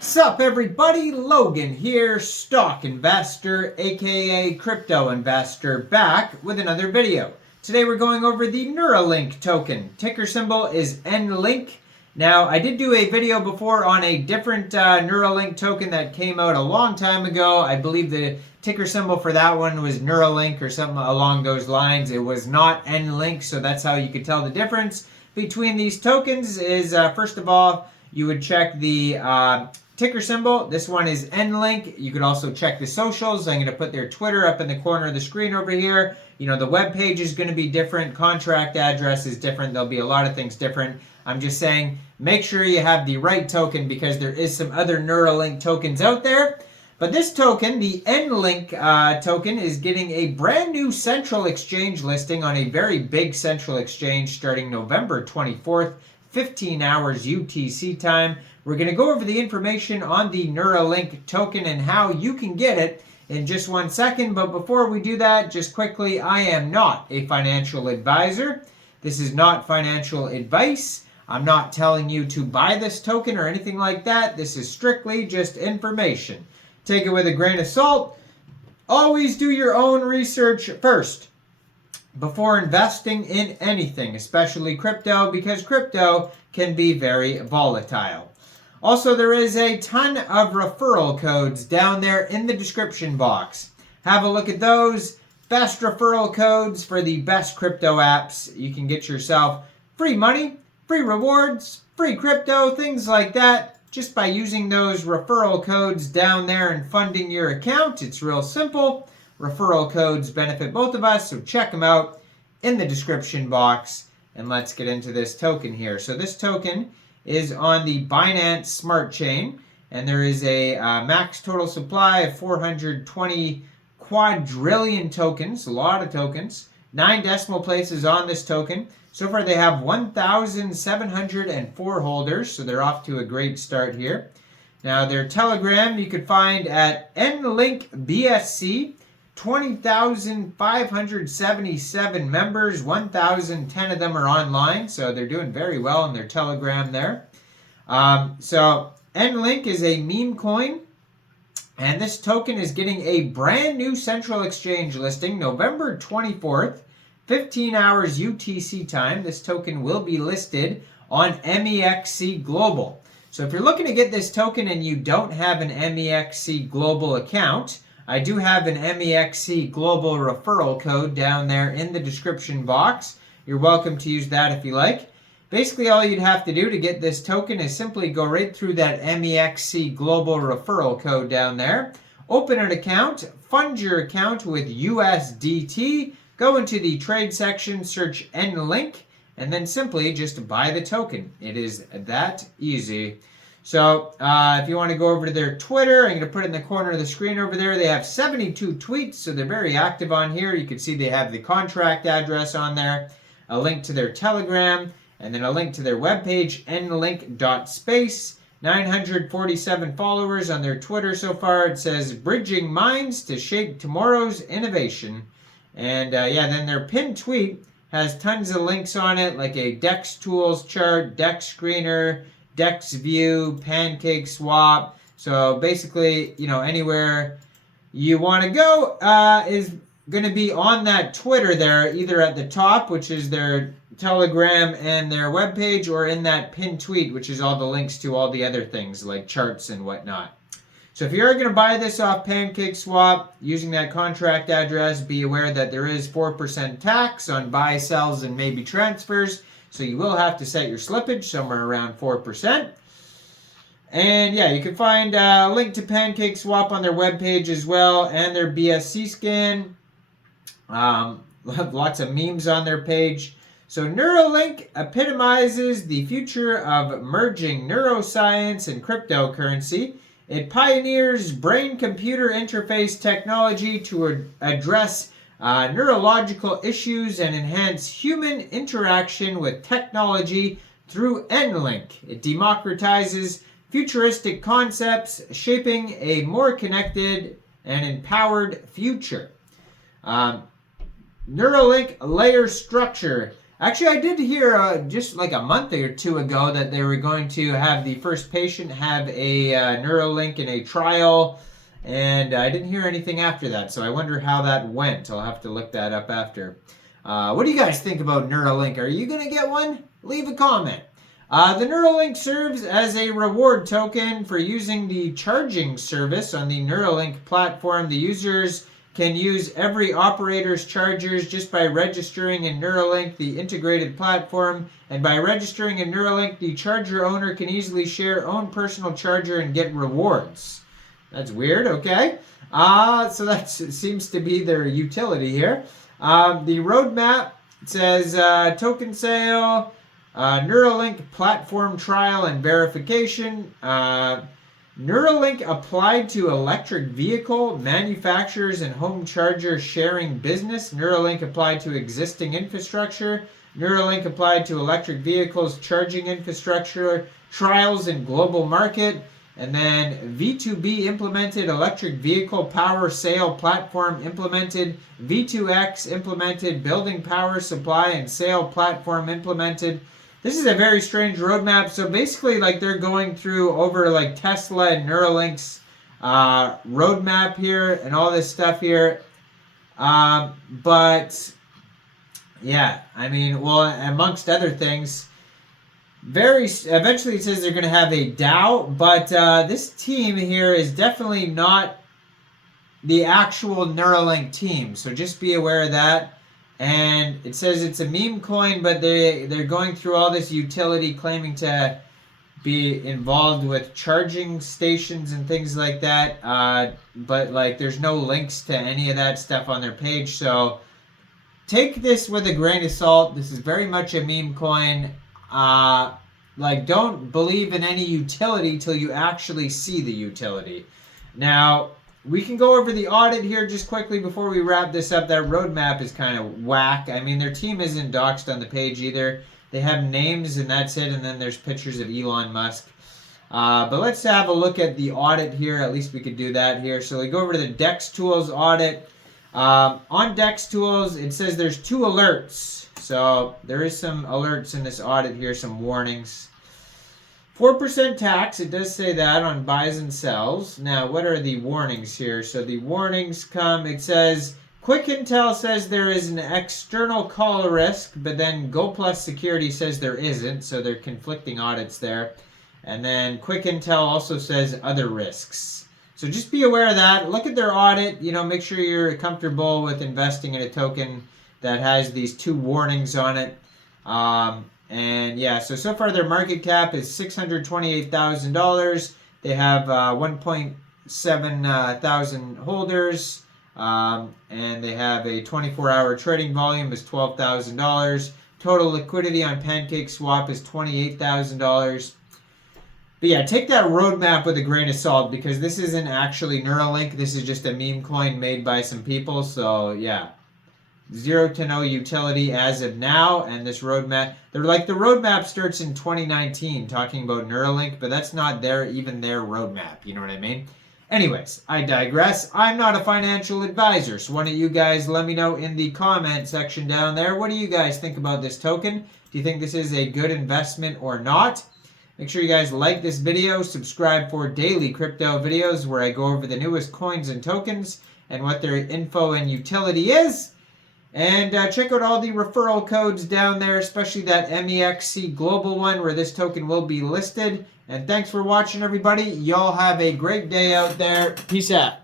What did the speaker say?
Sup everybody, Logan here, stock investor aka crypto investor, back with another video. Today we're going over the Neuralink token. Ticker symbol is Nlink. Now I did do a video before on a different Neuralink token that came out a long time ago. I believe the ticker symbol for that one was Neuralink or something along those lines. It was not Nlink, so that's how you could tell the difference between these tokens is first of all, you would check the ticker symbol. This one is Nlink. You could also check the socials. I'm going to put their Twitter up in the corner of the screen over here. You know, the web page is going to be different. Contract address is different. There'll be a lot of things different. I'm just saying, make sure you have the right token because there is some other Neuralink tokens out there. But this token, the Nlink token, is getting a brand new central exchange listing on a very big central exchange starting November 24th, 15 hours UTC time. We're going to go over the information on the Neuralink token and how you can get it in just 1 second. But before we do that, just quickly, I am not a financial advisor. This is not financial advice. I'm not telling you to buy this token or anything like that. This is strictly just information. Take it with a grain of salt. Always do your own research first before investing in anything, especially crypto, because crypto can be very volatile. Also, there is a ton of referral codes down there in the description box. Have a look at those. Best referral codes for the best crypto apps. You can get yourself free money, free rewards, free crypto, things like that, just by using those referral codes down there and funding your account. It's real simple. Referral codes benefit both of us, so check them out in the description box. And let's get into this token here. So this token is on the Binance Smart Chain, and there is a max total supply of 420 quadrillion tokens, a lot of tokens, 9 decimal places on this token. So far they have 1,704 holders, so they're off to a great start here. Now their Telegram you could find at Nlink BSC, 20,577 members, 1,010 of them are online, so they're doing very well in their Telegram there. So Nlink is a meme coin, and this token is getting a brand new central exchange listing November 24th, 15 hours UTC time. This token will be listed on MEXC Global. So if you're looking to get this token and you don't have an MEXC Global account, I do have an MEXC Global referral code down there in the description box. You're welcome to use that if you like. Basically, all you'd have to do to get this token is simply go right through that MEXC Global referral code down there. Open an account, fund your account with USDT, go into the trade section, search Nlink, and then simply just buy the token. It is that easy. So if you want to go over to their Twitter, I'm going to put it in the corner of the screen over there. They have 72 tweets, so they're very active on here. You can see they have the contract address on there, a link to their Telegram, and then a link to their webpage, nlink.space. 947 followers on their Twitter so far. It says, bridging minds to shape tomorrow's innovation. And then their pinned tweet has tons of links on it, like a DEX tools chart, DEX screener, DEX view, pancake swap. So basically, you know, anywhere you want to go is going to be on that Twitter there, either at the top, which is their Telegram and their webpage, or in that pinned tweet, which is all the links to all the other things like charts and whatnot. So if you're going to buy this off Pancake Swap using that contract address, be aware that there is 4% tax on buy, sells, and maybe transfers. So you will have to set your slippage somewhere around 4%. And yeah, you can find a link to Pancake Swap on their webpage as well, and their BSC scan. Lots of memes on their page. So Neuralink epitomizes the future of merging neuroscience and cryptocurrency. It pioneers brain-computer interface technology to address neurological issues and enhance human interaction with technology through Nlink. It democratizes futuristic concepts, shaping a more connected and empowered future. Neuralink layer structure. Actually, I did hear just like a month or two ago that they were going to have the first patient have a Neuralink in a trial, and I didn't hear anything after that, so I wonder how that went. I'll have to look that up after. What do you guys think about Neuralink? Are you going to get one? Leave a comment. The Neuralink serves as a reward token for using the charging service on the Neuralink platform. The users can use every operator's chargers just by registering in Neuralink, the integrated platform. And by registering in Neuralink, the charger owner can easily share own personal charger and get rewards. That's weird, okay. So that seems to be their utility here. The roadmap says token sale, Neuralink platform trial and verification. Neuralink applied to electric vehicle manufacturers and home charger sharing business. Neuralink applied to existing infrastructure. Neuralink applied to electric vehicles charging infrastructure. Trials in global market. And then V2B implemented, electric vehicle power sale platform implemented. V2X implemented, building power supply and sale platform implemented. This is a very strange roadmap. So basically, like, they're going through over like Tesla and Neuralink's roadmap here and all this stuff here. But yeah, I mean, well, amongst other things, eventually it says they're going to have a DAO, but this team here is definitely not the actual Neuralink team. So just be aware of that. And it says it's a meme coin, but they're going through all this utility, claiming to be involved with charging stations and things like that. But like, there's no links to any of that stuff on their page. So take this with a grain of salt. This is very much a meme coin. Like, don't believe in any utility till you actually see the utility. Now, we can go over the audit here just quickly before we wrap this up. That roadmap is kind of whack. I mean, their team isn't doxed on the page either. They have names and that's it, and then there's pictures of Elon Musk. But let's have a look at the audit here. At least we could do that here. So we go over to the DEX Tools audit. On DEX Tools, it says there's 2 alerts. So there is some alerts in this audit here, some warnings. 4% tax, it does say that on buys and sells. Now, what are the warnings here? So the warnings come, it says, Quick Intel says there is an external call risk, but then GoPlus Security says there isn't, so they're conflicting audits there. And then Quick Intel also says other risks. So just be aware of that. Look at their audit, make sure you're comfortable with investing in a token that has these 2 warnings on it. And yeah, so far their market cap is $628,000. They have 1.7 thousand holders, and they have a 24-hour trading volume is $12,000. Total liquidity on PancakeSwap is $28,000. But yeah, take that roadmap with a grain of salt, because this isn't actually Neuralink. This is just a meme coin made by some people. So yeah. 0 to no utility as of now, and this roadmap, the roadmap starts in 2019 talking about Neuralink, but that's not even their roadmap, you know what I mean? Anyways, I digress. I'm not a financial advisor, so why don't you guys let me know in the comment section down there, what do you guys think about this token? Do you think this is a good investment or not? Make sure you guys like this video, subscribe for daily crypto videos where I go over the newest coins and tokens and what their info and utility is. And check out all the referral codes down there, especially that MEXC global one where this token will be listed. And thanks for watching, everybody. Y'all have a great day out there. Peace out.